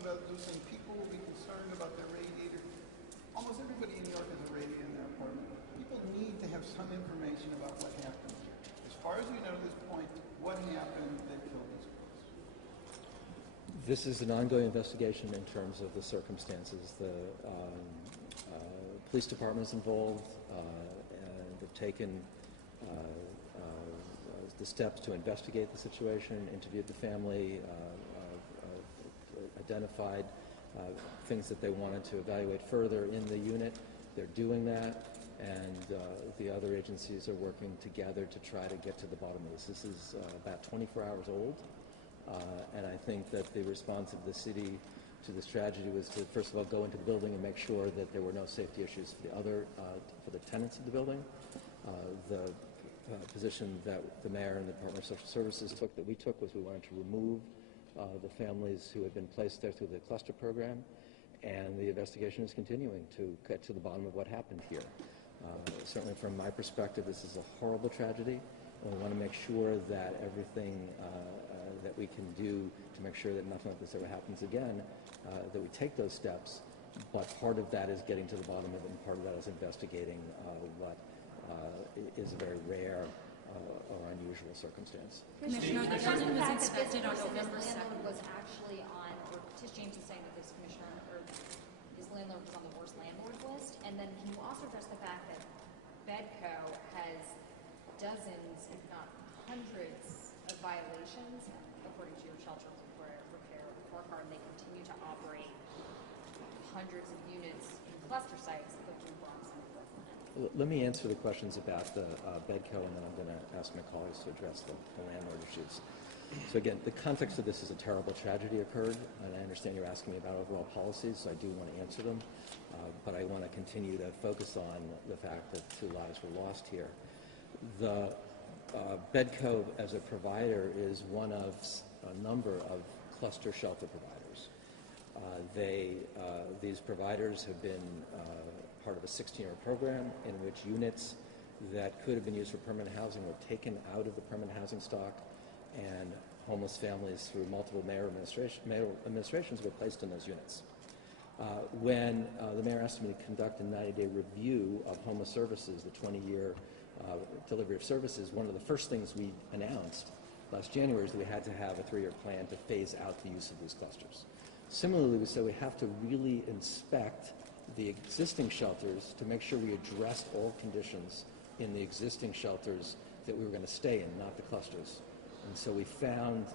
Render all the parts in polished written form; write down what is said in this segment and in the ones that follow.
about just saying people will be concerned about their radiator. Almost everybody in New York has a radiator in their apartment. People need to have some information about what happened here. As far as we know at this point, what happened that killed these girls? This is an ongoing investigation in terms of the circumstances. The police department is involved, and they've taken the steps to investigate the situation, interviewed the family, identified things that they wanted to evaluate further in the unit. They're doing that, and the other agencies are working together to try to get to the bottom of this. This is about 24 hours old, and I think that the response of the city to this tragedy was to, first of all, go into the building and make sure that there were no safety issues for the tenants of the building. The position that the mayor and the Department of Social Services took, that we took, was we wanted to remove the families who had been placed there through the cluster program, and the investigation is continuing to get to the bottom of what happened here. Certainly from my perspective, this is a horrible tragedy, and we want to make sure that everything that we can do to make sure that nothing like this ever happens again, that we take those steps, but part of that is getting to the bottom of it, and part of that is investigating what is a very rare or unusual circumstance. Commissioner, the building was inspected on November 2nd. Was actually on, or Tish James is saying that this commissioner, or this landlord was on the worst landlord list. And then can you also address the fact that Bedco has dozens, if not hundreds, of violations, according to your shelter repair report card, and they continue to operate hundreds of units in cluster sites between Bronx and Brooklyn? Let me answer the questions about the Bedco, and then I'm going to ask my colleagues to address the landlord issues. So again, the context of this is a terrible tragedy occurred, and I understand you're asking me about overall policies, so I do want to answer them, but I want to continue to focus on the fact that 2 lives were lost here. The Bedco as a provider is one of a number of cluster shelter providers. These providers have been part of a 16-year program in which units that could have been used for permanent housing were taken out of the permanent housing stock, and homeless families through multiple mayor administrations were placed in those units. When the mayor asked me to conduct a 90-day review of homeless services, the 20-year delivery of services, one of the first things we announced last January is that we had to have a 3-year plan to phase out the use of these clusters. Similarly, we said we have to really inspect the existing shelters to make sure we addressed all conditions in the existing shelters that we were going to stay in, not the clusters. And so we found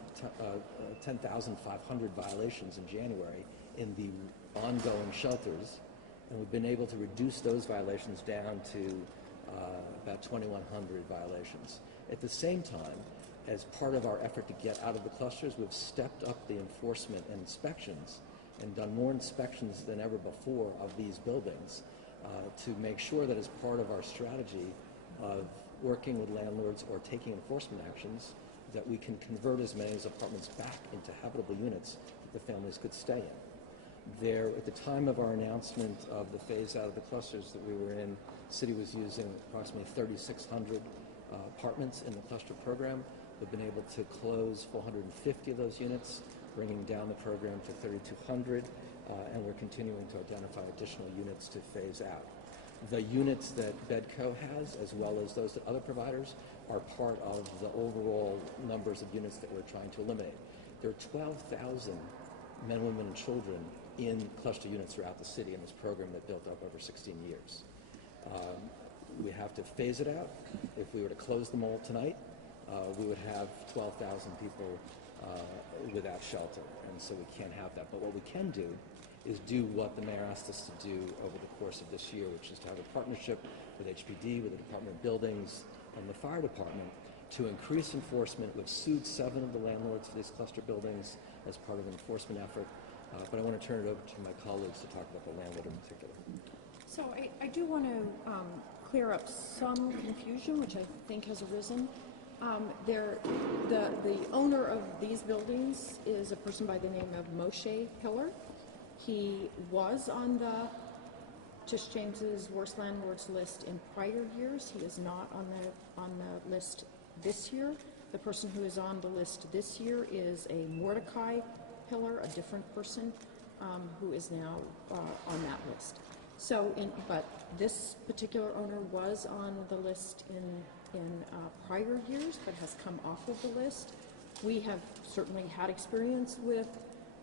10,500 violations in January in the ongoing shelters, and we've been able to reduce those violations down to about 2,100 violations. At the same time, as part of our effort to get out of the clusters, we've stepped up the enforcement and inspections and done more inspections than ever before of these buildings to make sure that as part of our strategy of working with landlords or taking enforcement actions, that we can convert as many of these apartments back into habitable units that the families could stay in. At the time of our announcement of the phase out of the clusters that we were in, the city was using approximately 3,600 apartments in the cluster program. We've been able to close 450 of those units, bringing down the program to 3,200, and we're continuing to identify additional units to phase out. The units that Bedco has, as well as those that other providers, are part of the overall numbers of units that we're trying to eliminate. There are 12,000 men, women, and children in cluster units throughout the city in this program that built up over 16 years. We have to phase it out. If we were to close them all tonight, we would have 12,000 people without shelter, and so we can't have that. But what we can do is do what the mayor asked us to do over the course of this year, which is to have a partnership with HPD, with the Department of Buildings, and the fire department to increase enforcement. We've sued 7 of the landlords for these cluster buildings as part of an enforcement effort, but I want to turn it over to my colleagues to talk about the landlord in particular. So I do want to clear up some confusion, which I think has arisen. The owner of these buildings is a person by the name of Moshe Pillar. He was on the Tish James's worst landlords list in prior years. He is not on the list this year. The person who is on the list this year is a Mordecai Pillar, a different person. who is now on that list. So, but this particular owner was on the list in prior years, but has come off of the list. We have certainly had experience with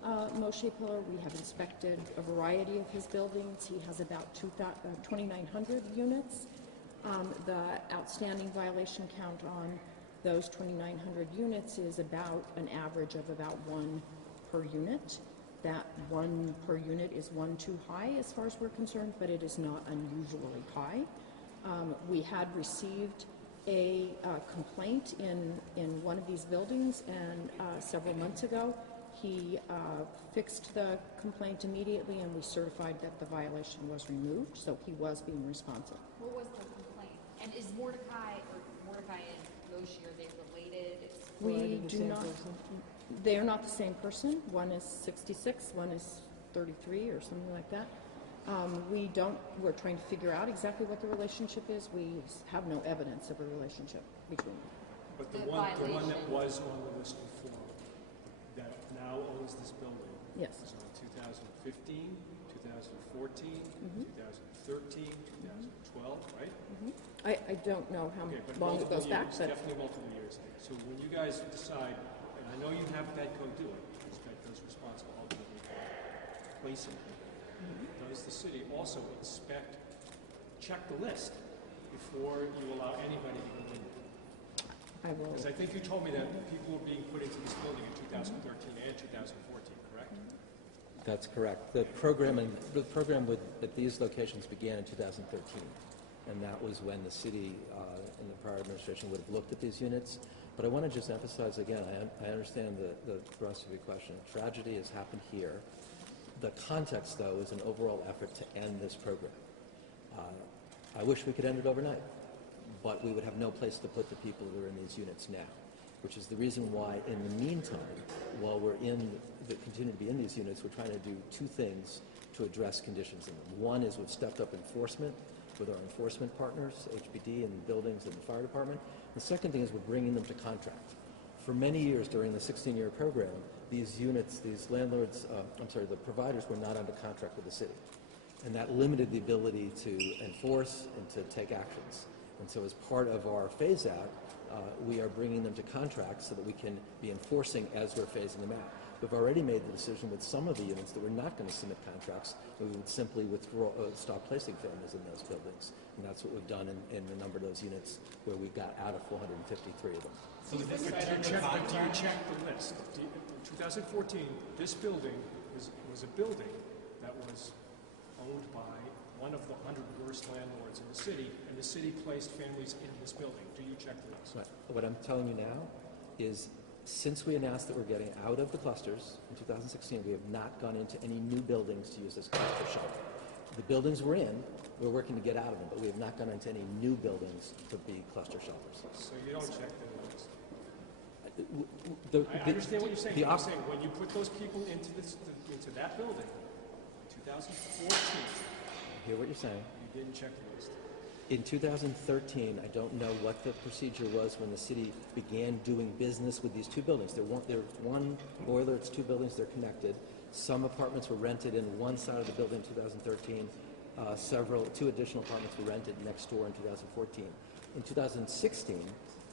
Moshe Pillar. We have inspected a variety of his buildings. He has about 2,900 units. The outstanding violation count on those 2,900 units is about an average of about 1 per unit. That 1 per unit is 1 too high as far as we're concerned, but it is not unusually high. We had received a complaint in one of these buildings, and several months ago he fixed the complaint immediately, and we certified that the violation was removed, so he was being responsive. What was the complaint? And is Mordecai and Moshe, are they related? We do not. They are not the same person. One is 66, one is 33, or something like that. We're trying to figure out exactly what the relationship is. We have no evidence of a relationship between them. But the one that was on the list before, that now owns this building, Yes. was on 2015, 2014, 2013, 2012, right? I don't know how Okay, but long it goes multiple back, years, but definitely multiple years. So when you guys decide, and I know you have Bedco do it, because Bedco's responsible ultimately for placing it. Does the city also check the list before you allow anybody to go in? I will. Because I think you told me that people were being put into this building in 2013 and 2014, correct? That's correct. The program at these locations began in 2013, and that was when the city in the prior administration would have looked at these units. But I want to just emphasize again, I understand the thrust of your question. Tragedy has happened here. The context, though, is an overall effort to end this program. I wish we could end it overnight, but we would have no place to put the people who are in these units now, which is the reason why, in the meantime, while we're continue to be in these units, we're trying to do two things to address conditions in them. One is we've stepped up enforcement with our enforcement partners, HPD and buildings and the fire department. The second thing is we're bringing them to contract. For many years during the 16-year program, these units, these landlords, the providers were not under contract with the city. And that limited the ability to enforce and to take actions. And so as part of our phase-out, we are bringing them to contracts so that we can be enforcing as we're phasing them out. We've already made the decision with some of the units that we're not going to submit contracts, but we would simply stop placing families in those buildings. And that's what we've done in a number of those units where we got out of 453 of them. So is this Do you check the list? In 2014, this building was a building that was owned by one of the 100 worst landlords in the city, and the city placed families in this building. Do you check the list? Right. What I'm telling you now is since we announced that we're getting out of the clusters in 2016, we have not gone into any new buildings to use as cluster shelter. The buildings we're in, we're working to get out of them, but we have not gone into any new buildings to be cluster shelters. So you don't check the list? I I understand what you're saying. I'm saying when you put those people into that building in 2014, I hear what you're saying. you didn't check the list. In 2013, I don't know what the procedure was when the city began doing business with these two buildings. There's one boiler, it's two buildings, they're connected. Some apartments were rented in one side of the building in 2013. Two additional apartments were rented next door in 2014. In 2016,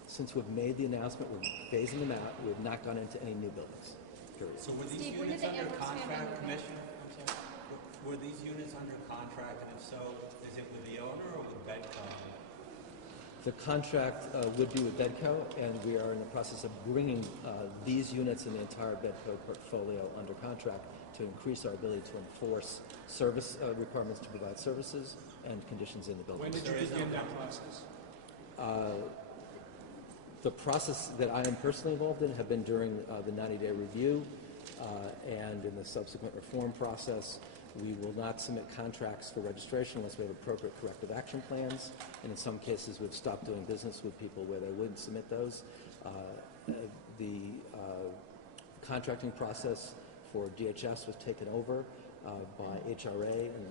since we've made the announcement, we're phasing them out, we've not gone into any new buildings, period. So were these Steve, when units did the under Edwards family contract, move in? Commissioner? I'm sorry. Were these units under contract, and if so, is it with the owner or with Bedco? The contract would be with Bedco, and we are in the process of bringing these units and the entire Bedco portfolio under contract to increase our ability to enforce service requirements to provide services and conditions in the building. When did you begin that process? The process that I am personally involved in have been during the 90-day review and in the subsequent reform process. We will not submit contracts for registration unless we have appropriate corrective action plans, and in some cases we've stopped doing business with people where they wouldn't submit those. The contracting process for DHS was taken over by HRA and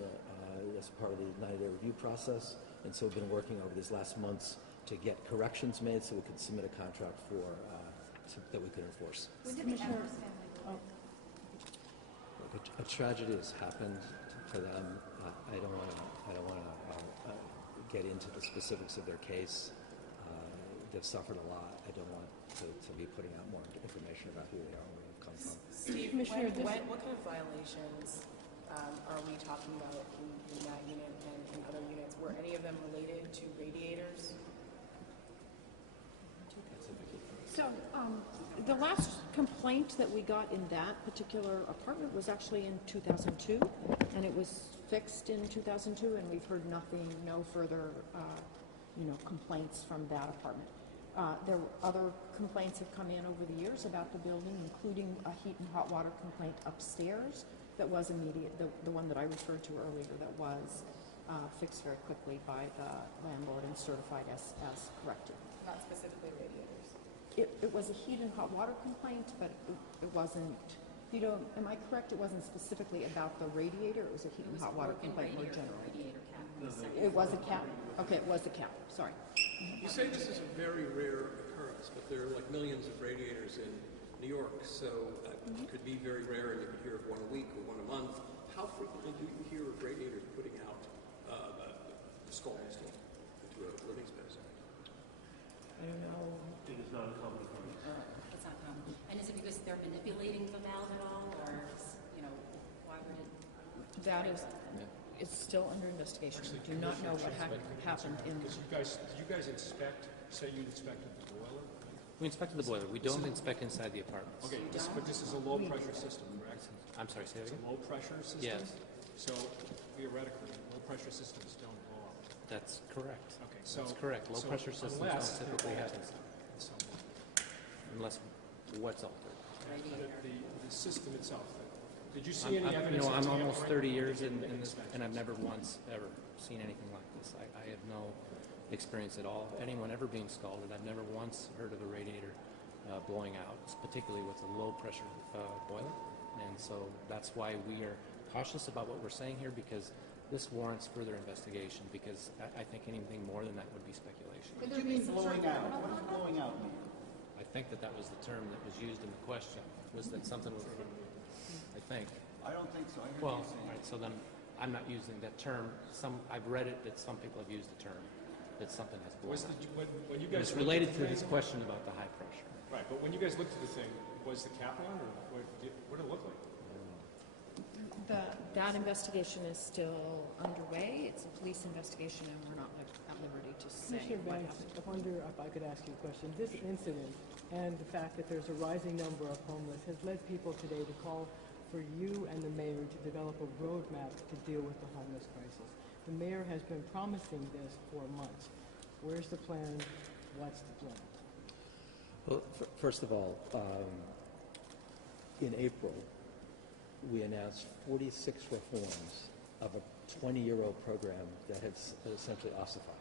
as part of the 90-day review process, and so we've been working over these last months to get corrections made so we could submit a contract that we could enforce. When did the Edwards family move in? Good job. A tragedy has happened to them. I don't want to get into the specifics of their case. They've suffered a lot. I don't want to be putting out more information about who they are and where they've come from. Steve, what kind of violations are we talking about in that unit and in other units? Were any of them related to radiators? So, the last complaint that we got in that particular apartment was actually in 2002, and it was fixed in 2002, and we've heard nothing, no further, complaints from that apartment. There were other complaints have come in over the years about the building, including a heat and hot water complaint upstairs that was immediate, the one that I referred to earlier, that was fixed very quickly by the landlord and certified as corrected. Not specifically radiators. It was a heat and hot water complaint, but it wasn't, am I correct? It wasn't specifically about the radiator, it was a heat and hot water complaint more generally. Radiator cap. It was a cap? Okay, it was a cap, sorry. You say this is a very rare occurrence, but there are like millions of radiators in New York, so it could be very rare and you could hear of one a week or one a month. How frequently do you hear of radiators putting out scalding steam into a living space? I don't know. It is not common. It's not common. And is it because they're manipulating the valve at all, or, why would it? That is, it's still under investigation. Actually, We do not know what Commissioner, happened in. Because you guys say you inspected the boiler? We inspected the boiler. We don't inspect inside the apartments. Okay, but this is a low-pressure system, correct? I'm sorry, say that It's again? a low-pressure system? Yes. So theoretically, low-pressure systems don't blow up. That's correct. Okay, so... That's correct. Low-pressure systems don't unless typically they're happen. altered in some way. Unless what's altered? The system itself. Did you see any evidence? I'm of almost tampering 30 years in this, inspections? and I've never once ever seen anything like this. I have no experience at all of anyone ever being scalded. I've never once heard of a radiator blowing out, particularly with a low-pressure boiler. And so that's why we are cautious about what we're saying here, because this warrants further investigation, because I think anything more than that would be speculation. What do you mean blowing out? What does blowing out mean? I think that was the term that was used in the question, was that something was, I think. I don't think so. I heard Well, you saying. all right, so then I'm not using that term. I've read it that some people have used the term, that something has blown Was out. when you guys It's looked related at to the this thing- question about the high pressure. Right, but when you guys looked at the thing, was the cap on, or what did it look like? That investigation is still underway. It's a police investigation, and we're not at liberty to say Commissioner what Banks, happened. I wonder if I could ask you a question. This incident and the fact that there's a rising number of homeless has led people today to call for you and the mayor to develop a roadmap to deal with the homeless crisis. The mayor has been promising this for months. Where's the plan? What's the plan? Well, first of all, in April, we announced 46 reforms of a 20-year-old program that has essentially ossified.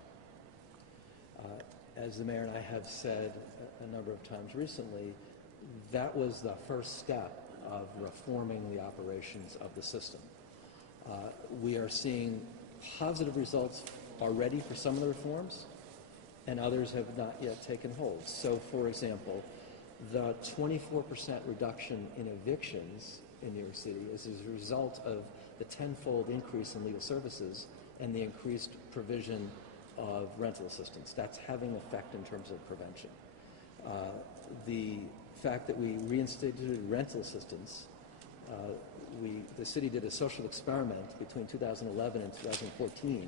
As the mayor and I have said a number of times recently, that was the first step of reforming the operations of the system. We are seeing positive results already for some of the reforms, and others have not yet taken hold. So, for example, the 24% reduction in evictions in New York City is as a result of the tenfold increase in legal services and the increased provision of rental assistance. That's having effect in terms of prevention. The fact that we reinstated rental assistance, the city did a social experiment between 2011 and 2014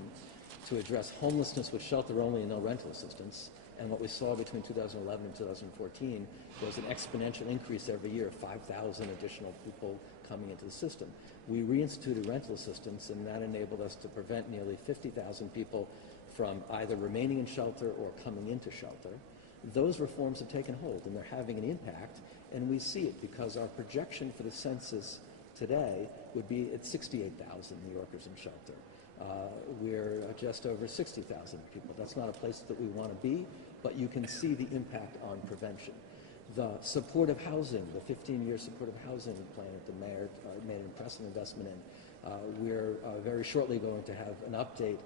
to address homelessness with shelter only and no rental assistance. And what we saw between 2011 and 2014 was an exponential increase every year, 5,000 additional people coming into the system. We reinstituted rental assistance, and that enabled us to prevent nearly 50,000 people from either remaining in shelter or coming into shelter. Those reforms have taken hold, and they're having an impact, and we see it because our projection for the census today would be at 68,000 New Yorkers in shelter. We're just over 60,000 people. That's not a place that we want to be, but you can see the impact on prevention. The supportive housing, the 15-year supportive housing plan that the mayor made an impressive investment in, we're very shortly going to have an update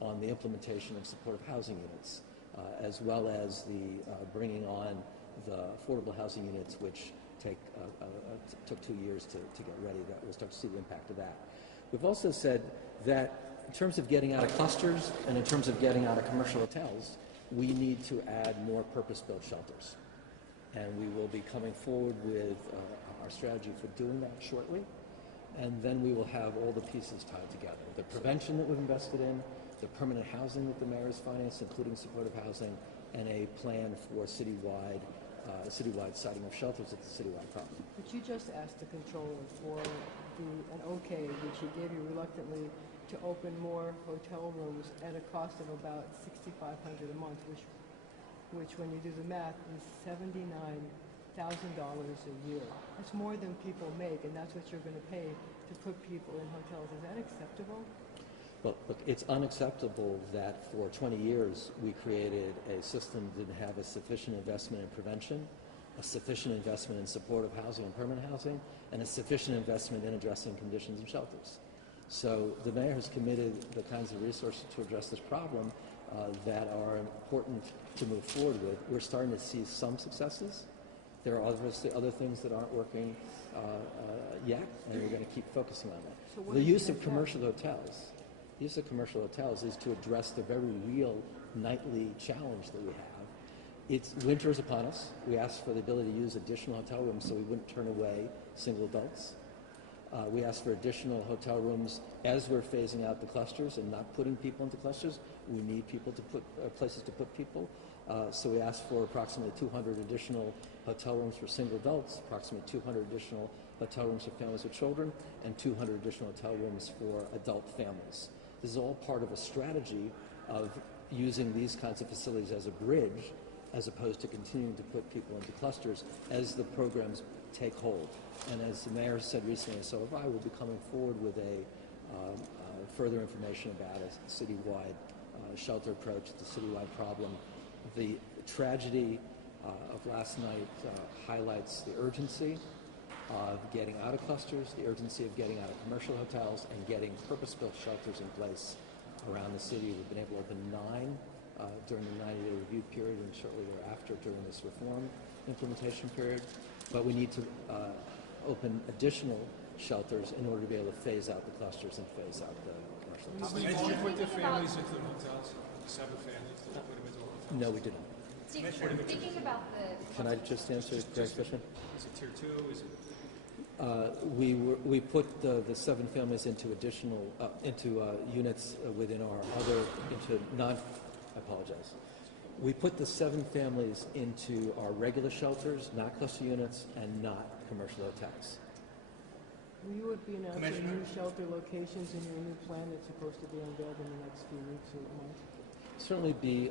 on the implementation of supportive housing units, as well as the bringing on the affordable housing units, which took 2 years to get ready. That we'll start to see the impact of that. We've also said that in terms of getting out of clusters and in terms of getting out of commercial hotels, we need to add more purpose-built shelters. And we will be coming forward with our strategy for doing that shortly. And then we will have all the pieces tied together. The prevention that we've invested in, the permanent housing that the mayor has financed, including supportive housing, and a plan for citywide siting of shelters at the citywide property. But you just asked the controller for an okay, which he gave you reluctantly, to open more hotel rooms at a cost of about $6,500 a month, which when you do the math is $79,000 a year. That's more than people make, and that's what you're going to pay to put people in hotels. Is that acceptable? Well, look, it's unacceptable that for 20 years we created a system that didn't have a sufficient investment in prevention, a sufficient investment in supportive housing and permanent housing, and a sufficient investment in addressing conditions in shelters. So the mayor has committed the kinds of resources to address this problem that are important to move forward with. We're starting to see some successes. There are obviously other things that aren't working yet, and we're going to keep focusing on that. So The use of commercial hotels is to address the very real nightly challenge that we have. Winter is upon us. We asked for the ability to use additional hotel rooms so we wouldn't turn away single adults. We asked for additional hotel rooms as we're phasing out the clusters and not putting people into clusters. We need people to put places to put people. So we asked for approximately 200 additional hotel rooms for single adults, approximately 200 additional hotel rooms for families with children, and 200 additional hotel rooms for adult families. This is all part of a strategy of using these kinds of facilities as a bridge, as opposed to continuing to put people into clusters as the programs take hold. And as the mayor said recently, and so have I, will be coming forward with further information about a citywide shelter approach, the citywide problem. The tragedy of last night highlights the urgency of getting out of clusters, the urgency of getting out of commercial hotels, and getting purpose-built shelters in place around the city. We've been able to open 9 during the 90-day review period and shortly thereafter during this reform implementation period. But we need to open additional shelters in order to be able to phase out the clusters and phase out the commercial hotels. Did you put the families into the hotels? 7 families? Did you put them into hotels? No, we didn't. Steve, thinking about the... Can I just answer Greg's question? Is it tier 2? Is it... We put the 7 families into additional units within our other I apologize. We put the 7 families into our regular shelters, not cluster units, and not commercial hotels. You would be announcing new shelter locations in your new plan that's supposed to be unveiled in the next few weeks or months? Certainly be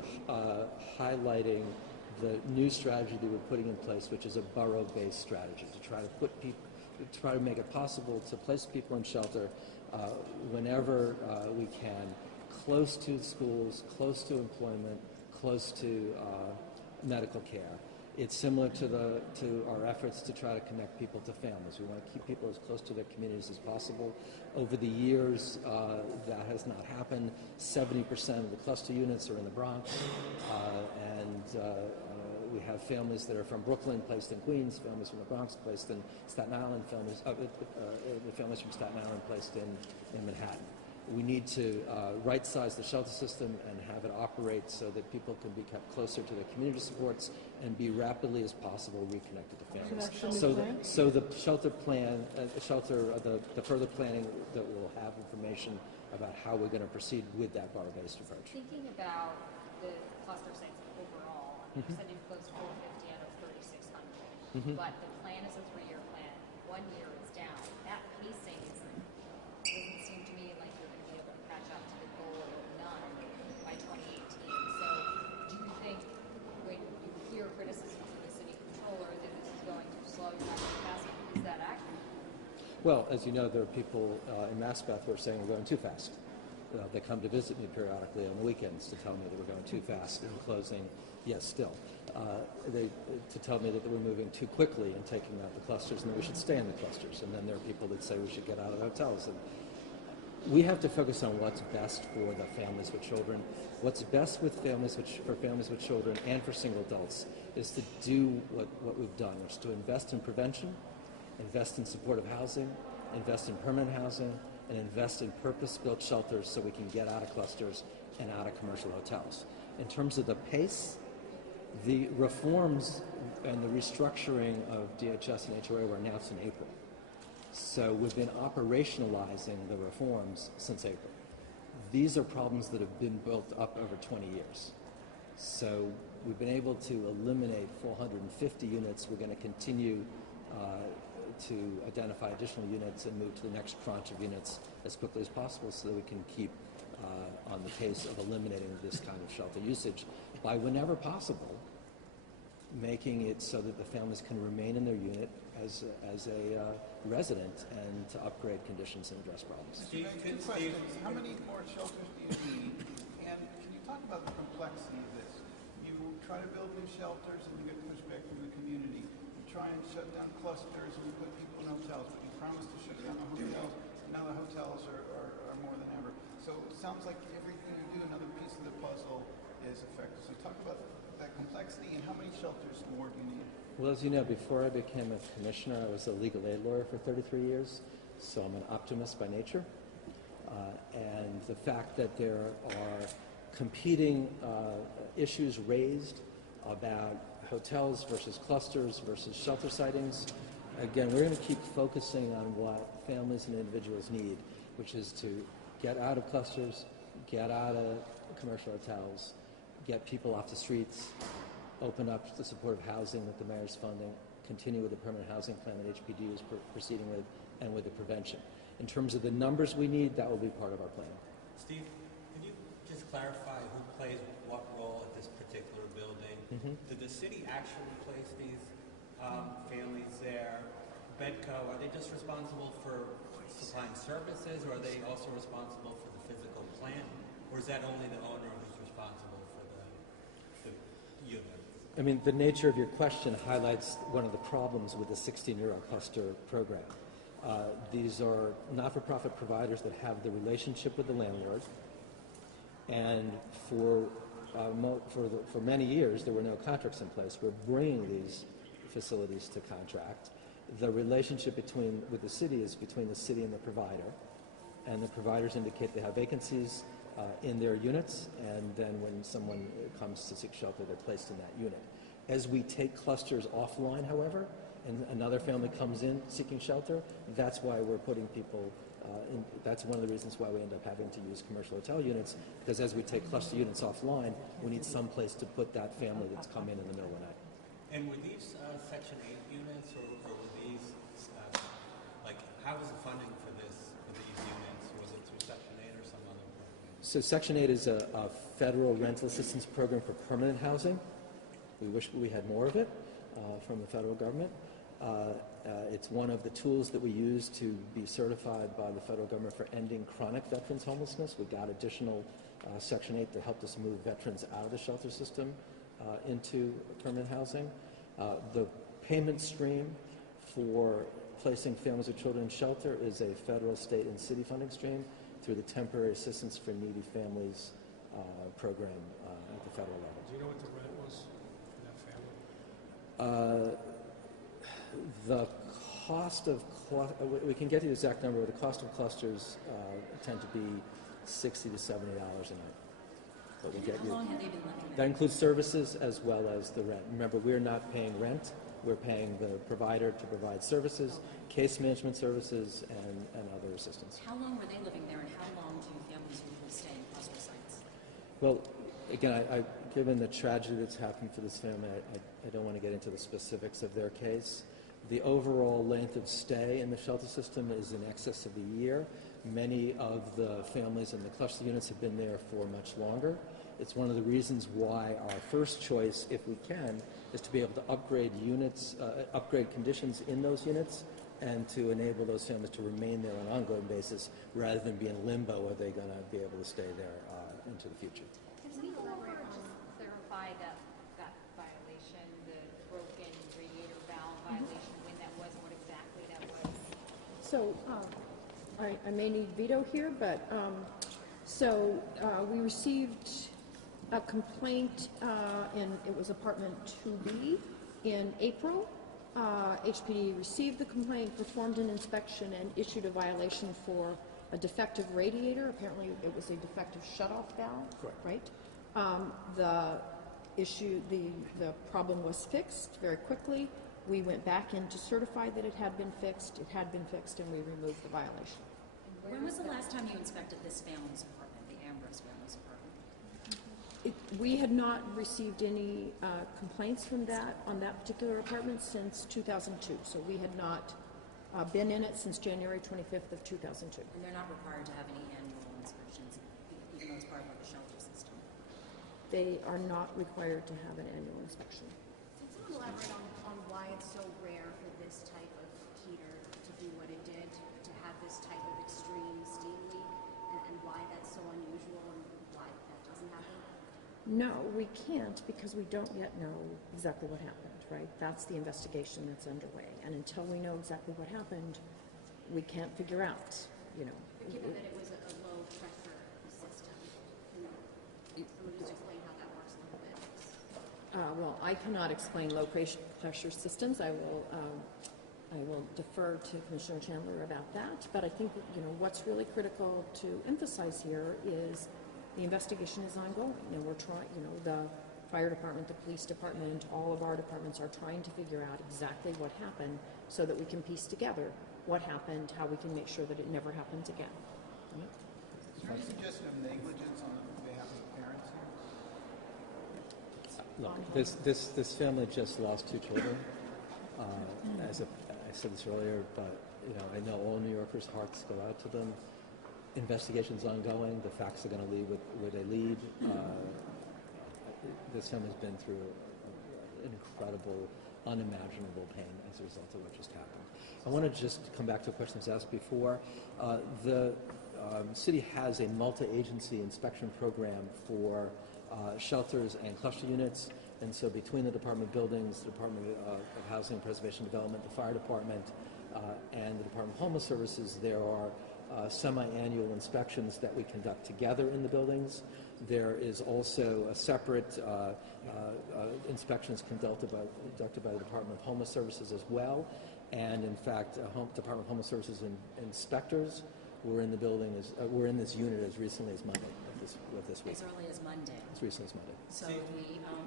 highlighting the new strategy that we're putting in place, which is a borough-based strategy to try to make it possible to place people in shelter whenever we can, close to schools, close to employment, close to medical care. It's similar to our efforts to try to connect people to families. We want to keep people as close to their communities as possible. Over the years, that has not happened. 70% of the cluster units are in the Bronx, and we have families that are from Brooklyn placed in Queens, families from the Bronx placed in Staten Island, families from Staten Island placed in Manhattan. We need to right-size the shelter system and have it operate so that people can be kept closer to their community supports and be rapidly as possible reconnected to families. So the shelter plan, the further planning that will have information about how we're going to proceed with that borough-based approach. Thinking about the cluster sites overall, you said you've closed 450 out of 3,600, but the plan is a 3-year plan. 1 year is down. That pacing doesn't seem to me like you're going to be able to catch up to the goal of none by 2018. So do you think when you hear criticism from the city controller that this is going to slow you down capacity, is that accurate? Well, as you know, there are people in Maspeth who are saying we're going too fast. They come to visit me periodically on the weekends to tell me that we're going too fast in closing. Yes, still. To tell me that we're moving too quickly and taking out the clusters and that we should stay in the clusters. And then there are people that say we should get out of the hotels. And we have to focus on what's best for the families with children. What's best with for families with children and for single adults is to do what we've done, which is to invest in prevention, invest in supportive housing, invest in permanent housing, and invest in purpose-built shelters so we can get out of clusters and out of commercial hotels. In terms of the pace, the reforms and the restructuring of DHS and HOA were announced in April. So we've been operationalizing the reforms since April. These are problems that have been built up over 20 years. So we've been able to eliminate 450 units. We're going to continue to identify additional units and move to the next tranche of units as quickly as possible so that we can keep on the pace of eliminating this kind of shelter usage by, whenever possible, making it so that the families can remain in their unit as a resident and to upgrade conditions and address problems. Two questions. How many more shelters do you need? And can you talk about the complexity of this? You try to build new shelters and you get pushback from the community. You try and shut down clusters and you put people in hotels, but you promise to shut down the hotels. Now the hotels are more than ever. So it sounds like everything you do, another piece of the puzzle is affected. So talk about that complexity and how many shelters more do you need? Well, as you know, before I became a commissioner, I was a legal aid lawyer for 33 years, so I'm an optimist by nature. And the fact that there are competing issues raised about hotels versus clusters versus shelter sightings, again, we're going to keep focusing on what families and individuals need, which is to get out of clusters, get out of commercial hotels, get people off the streets, open up the supportive housing that the mayor's funding, continue with the permanent housing plan that HPD is proceeding with, and with the prevention. In terms of the numbers we need, that will be part of our plan. Steve, can you just clarify who plays what role at this particular building? Mm-hmm. Did the city actually place these families there? Bedco, are they just responsible for supplying services, or are they also responsible for the physical plant? Or is that only the owner who's responsible for the unit? I mean, the nature of your question highlights one of the problems with the 16-year cluster program. These are not-for-profit providers that have the relationship with the landlord, and for many years there were no contracts in place. We're bringing these facilities to contract. The relationship with the city is between the city and the provider, and the providers indicate they have vacancies in their units, and then when someone comes to seek shelter, they're placed in that unit. As we take clusters offline, however, and another family comes in seeking shelter, that's why we're putting people that's one of the reasons why we end up having to use commercial hotel units, because as we take cluster units offline, we need some place to put that family that's come in the middle of the night. And were these Section 8 units, or were these, how was the funding for these units? Was it through Section 8 or some other program? So Section 8 is a federal rental assistance program for permanent housing. We wish we had more of it from the federal government. It's one of the tools that we use to be certified by the federal government for ending chronic veterans homelessness. We got additional Section 8 that helped us move veterans out of the shelter system into permanent housing. The payment stream for placing families with children in shelter is a federal, state, and city funding stream through the Temporary Assistance for Needy Families program at the federal level. Do you know what the rent was for that family? The cost of we can get you the exact number, but the cost of clusters tend to be $60 to $70 a night. But we'll get you. How long have they been living there? That includes services as well as the rent. Remember, we're not paying rent. We're paying the provider to provide services, case management services, and other assistance. How long were they living there, and how long do families usually stay in cluster sites? Well, again, given the tragedy that's happened for this family, I don't want to get into the specifics of their case. The overall length of stay in the shelter system is in excess of a year. Many of the families in the cluster units have been there for much longer. It's one of the reasons why our first choice, if we can, is to be able to upgrade units, upgrade conditions in those units, and to enable those families to remain there on an ongoing basis rather than be in limbo. Are they going to be able to stay there into the future? Can we elaborate or just clarify that violation, the broken radiator valve violation, when that was, and what exactly that was? So I may need veto here, but, we received a complaint, and it was apartment 2B in April. HPD received the complaint, performed an inspection, and issued a violation for a defective radiator. Apparently, it was a defective shutoff valve. Correct. Right? The problem was fixed very quickly. We went back in to certify that it had been fixed. It had been fixed, and we removed the violation. When was the last time you inspected this family's apartment, the Ambrose family's apartment? We had not received any complaints from on that particular apartment since 2002. So we had not been in it since January 25th of 2002. And they're not required to have any annual inspections, even though it's part of the shelter system. They are not required to have an annual inspection. Can someone elaborate on why it's so rare for this type of heater to do what it did, to have this type of extreme steam leak, and why that's so unusual and why that doesn't happen? No, we can't because we don't yet know exactly what happened, right? That's the investigation that's underway. And until we know exactly what happened, we can't figure out, But given that it was a low pressure system, someone just explain how that works a little bit. well, I cannot explain low pressure systems. I will defer to Commissioner Chandler about that. But I think, what's really critical to emphasize here is the investigation is ongoing, and we're trying, the fire department, the police department, all of our departments are trying to figure out exactly what happened so that we can piece together what happened, how we can make sure that it never happens again. Is there any suggestion of negligence on behalf of the parents here? Look, this family just lost 2 children. I said this earlier, but I know all New Yorkers' hearts go out to them. Investigation's ongoing. The facts are going to lead where they lead. This family's been through an incredible, unimaginable pain as a result of what just happened. I want to just come back to a question that was asked before. The city has a multi-agency inspection program for shelters and cluster units, and so between the Department of Buildings, the Department of Housing and Preservation and Development, the Fire Department, and the Department of Homeless Services, there are semi-annual inspections that we conduct together in the buildings. There is also a separate inspections conducted by the Department of Homeless Services as well. And in fact, Department of Homeless Services inspectors were in the building, were in this unit as recently as Monday of this week. As early as Monday. As recently as Monday. So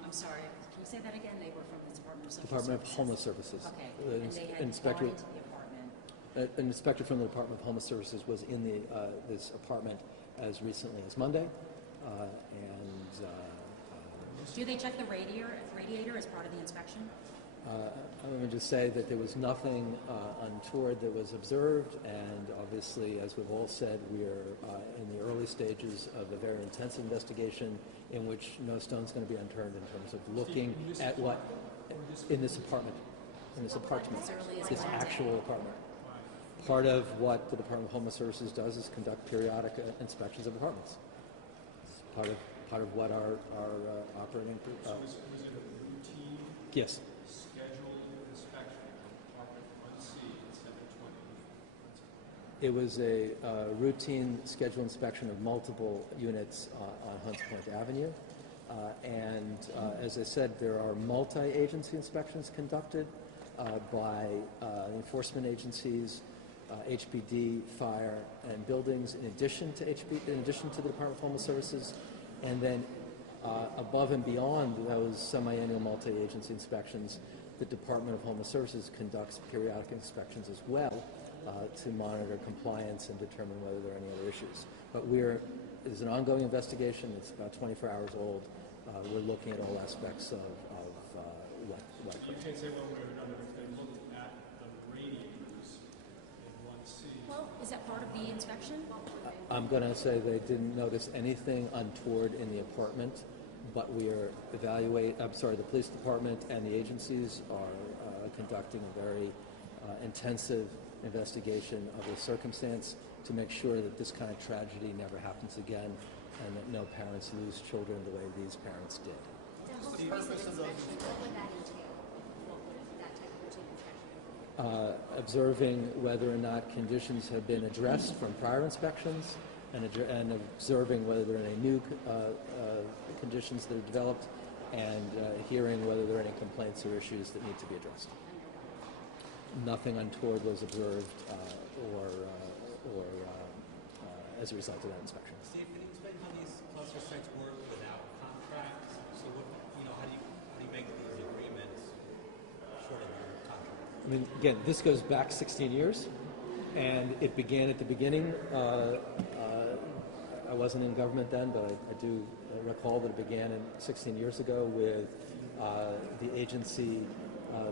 I'm sorry, can you say that again? They were from the Department of Social Department of Services? Homeless Services. Okay, and they had inspector, gone into the apartment. An inspector from the Department of Homeless Services was in this apartment as recently as Monday, Do they check the radiator as part of the inspection? Let me just say that there was nothing untoward that was observed, and obviously, as we've all said, we are in the early stages of a very intense investigation in which no stone's going to be unturned in terms of looking at what in this apartment, this actual apartment. Part of what the Department of Homeless Services does is conduct periodic inspections of apartments. It's part of what our operating. So was it a routine? Yes. Scheduled inspection of apartment 1C at 720? It was a routine scheduled inspection of multiple units on Hunts Point Avenue. As I said, there are multi-agency inspections conducted by enforcement agencies, HPD, fire, and buildings, in addition to the Department of Homeless Services, and then above and beyond those semi-annual multi-agency inspections, the Department of Homeless Services conducts periodic inspections as well to monitor compliance and determine whether there are any other issues. But it is an ongoing investigation. It's about 24 hours old. We're looking at all aspects of what You can't say one way or another if they looked at the radiators in 1C. Well, is that part of the inspection? I'm going to say they didn't notice anything untoward in the apartment, but we are the police department and the agencies are conducting a very intensive investigation of the circumstance to make sure that this kind of tragedy never happens again and that no parents lose children the way these parents did. The most recent inspection, what would that entail? What would that type of routine inspection observing whether or not conditions have been addressed from prior inspections, and observing whether there are any new conditions that are developed, and hearing whether there are any complaints or issues that need to be addressed. Nothing untoward was observed or as a result of that inspection. Steve, can you explain how these cluster sites work without contracts? So what, how do you make these agreements short of a contract? I mean, again, this goes back 16 years, and it began at the beginning. I wasn't in government then, but I do recall that it began 16 years ago with the agency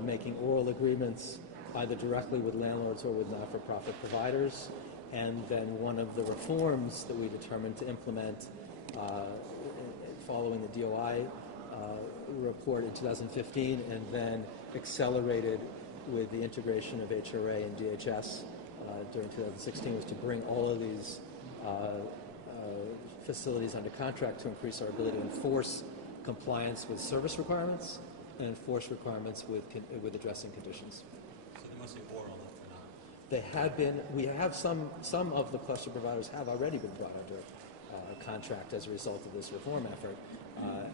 making oral agreements either directly with landlords or with not-for-profit providers. And then one of the reforms that we determined to implement following the DOI report in 2015, and then accelerated with the integration of HRA and DHS during 2016, was to bring all of these facilities under contract to increase our ability to enforce compliance with service requirements and enforce requirements with addressing conditions. So they must be oral if they're not. They had been. We have some of the cluster providers have already been brought under contract as a result of this reform effort,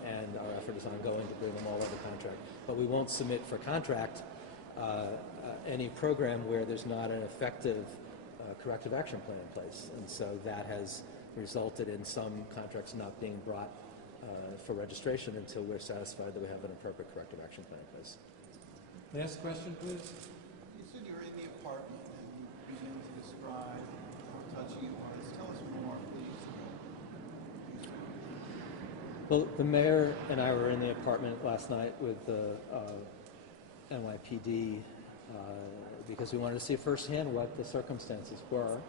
and our effort is ongoing to bring them all under contract. But we won't submit for contract any program where there's not an effective corrective action plan in place, and so that has resulted in some contracts not being brought for registration until we're satisfied that we have an appropriate corrective action plan in place. Last question, please. You said you were in the apartment and you began to describe how touching it was. Tell us more, please. Well, the mayor and I were in the apartment last night with the NYPD because we wanted to see firsthand what the circumstances were.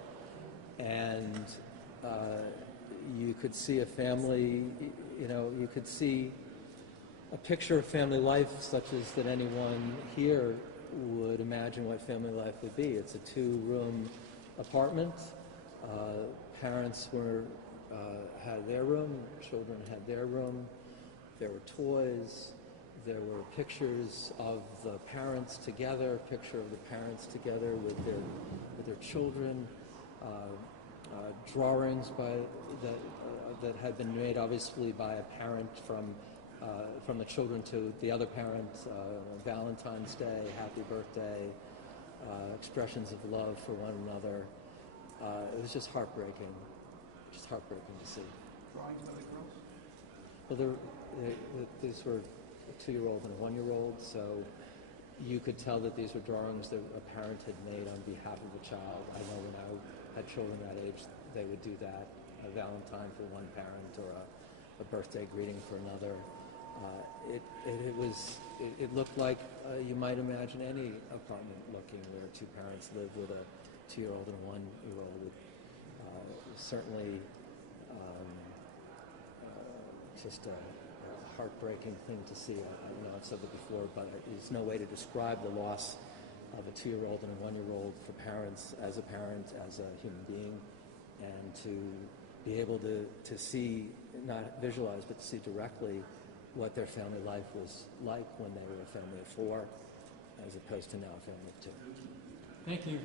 And you could see a family, you could see a picture of family life such as that anyone here would imagine what family life would be. It's a 2-room apartment. Parents had their room, children had their room. There were toys. There were pictures of the parents together, a picture of the parents together with their children, drawings that had been made obviously by a parent from the children to the other parent, Valentine's Day, happy birthday, expressions of love for one another. It was just heartbreaking to see. Drawings of the girls? Well, these were a 2-year-old and a 1-year-old, so you could tell that these were drawings that a parent had made on behalf of a child. I know when I had children that age, they would do that, a Valentine for one parent or a birthday greeting for another. It looked like you might imagine any apartment looking where 2 parents live with a 2-year-old and a 1-year-old. Certainly just a heartbreaking thing to see. I know I've said that before, but there's no way to describe the loss of a 2-year-old and a 1-year-old for parents, as a parent, as a human being, and to be able to see, not visualize, but to see directly what their family life was like when they were a family of 4, as opposed to now a family of 2. Thank you.